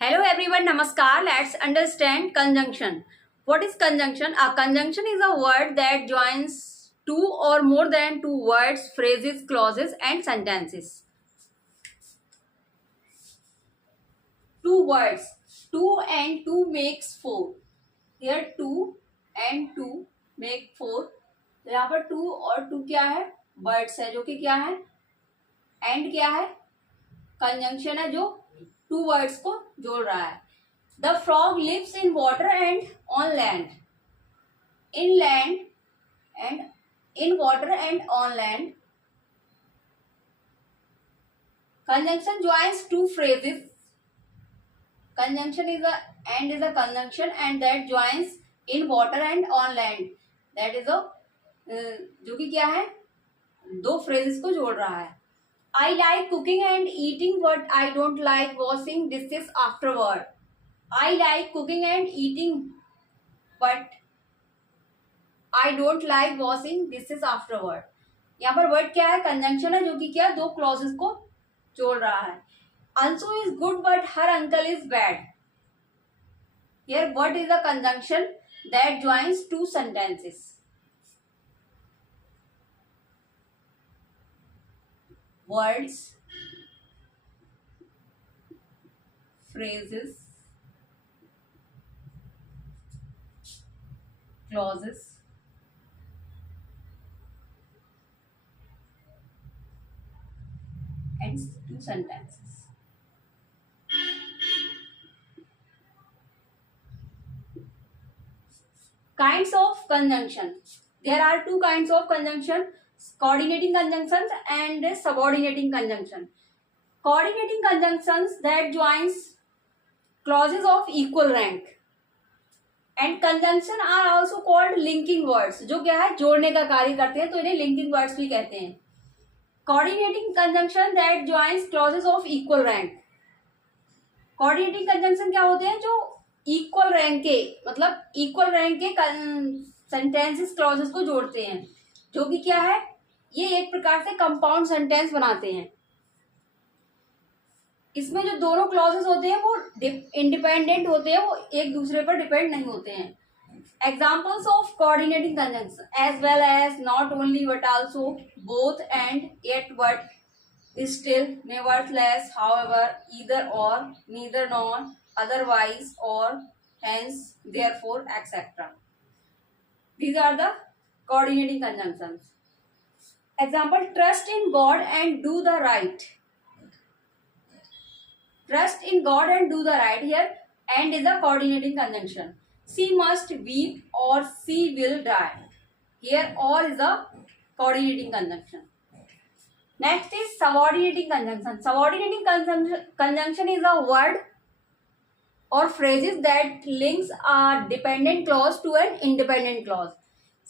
Hello everyone, Namaskar. Let's understand conjunction. What is conjunction? A conjunction is a word that joins two or more than two words, phrases, clauses and sentences. Two words. Two and two makes four. Here two and two make four. तो यहाँ पर two और two क्या है? Words है जो कि क्या है? And क्या है? Conjunction है जो two words को जोड़ रहा है. The frog lives in water and on land. In land and in water and on land. Conjunction joins two phrases. Conjunction is a conjunction and that joins in water and on land. That is a जो कि क्या है दो phrases को जोड़ रहा है. I like cooking and eating but I don't like washing dishes afterward. I like cooking and eating but I don't like washing dishes afterward. यहाँ पर वर्ड क्या है? कंजंक्शन है जो कि क्या दो क्लॉजेस को जोड़ रहा है. Anshu is good but her uncle is bad. Here what is a conjunction that joins two sentences. Words, phrases, clauses and two sentences. Kinds of conjunction. There are two kinds of conjunction: coordinating conjunctions and subordinating conjunction. Coordinating conjunctions that joins clauses of equal rank. And conjunction are also called linking words. जो क्या है जोड़ने का कार्य करते हैं तो इन्हें linking words भी कहते हैं. Coordinating conjunction that joins clauses of equal rank. Coordinating conjunction क्या होते हैं? जो इक्वल रैंक के मतलब इक्वल रैंक के सेंटेंसेस क्लॉजेस को जोड़ते हैं. जो कि क्या है ये एक प्रकार से कंपाउंड सेंटेंस बनाते हैं. इसमें जो दोनों क्लॉजेस होते हैं वो इंडिपेंडेंट होते हैं, वो एक दूसरे पर डिपेंड नहीं होते हैं. Examples of coordinating conjunction as well as not only but also both and yet but still nevertheless however either और neither nor otherwise or hence therefore etc. These are the coordinating conjunctions. Example: trust in God and do the right. Trust in God and do the right. Here and is a coordinating conjunction. She must weep or she will die. Here or is a coordinating conjunction. Next is subordinating conjunction. Subordinating conjunction is a word or phrases that links a dependent clause to an independent clause.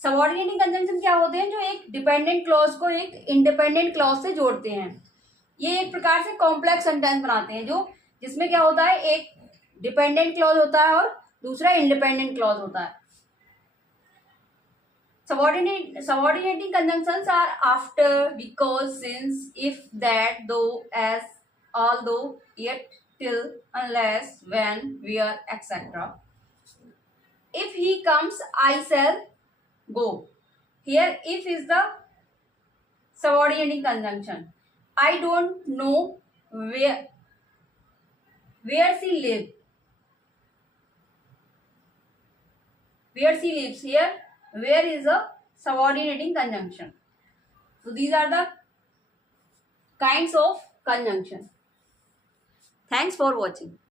Subordinating conjunction क्या होते हैं? जो एक dependent clause को एक independent clause से जोड़ते हैं. ये एक प्रकार से complex sentence बनाते हैं जो जिसमें क्या होता है एक dependent clause होता है और दूसरा independent clause होता है. Subordinating conjunctions are after, because, since, if, that, though, as, although, yet, till, unless, when, where, etc. If he comes, I shall go. Here if is the subordinating conjunction. I don't know where she lives. Where she lives. Here where is a subordinating conjunction. So these are the kinds of conjunction. Thanks for watching.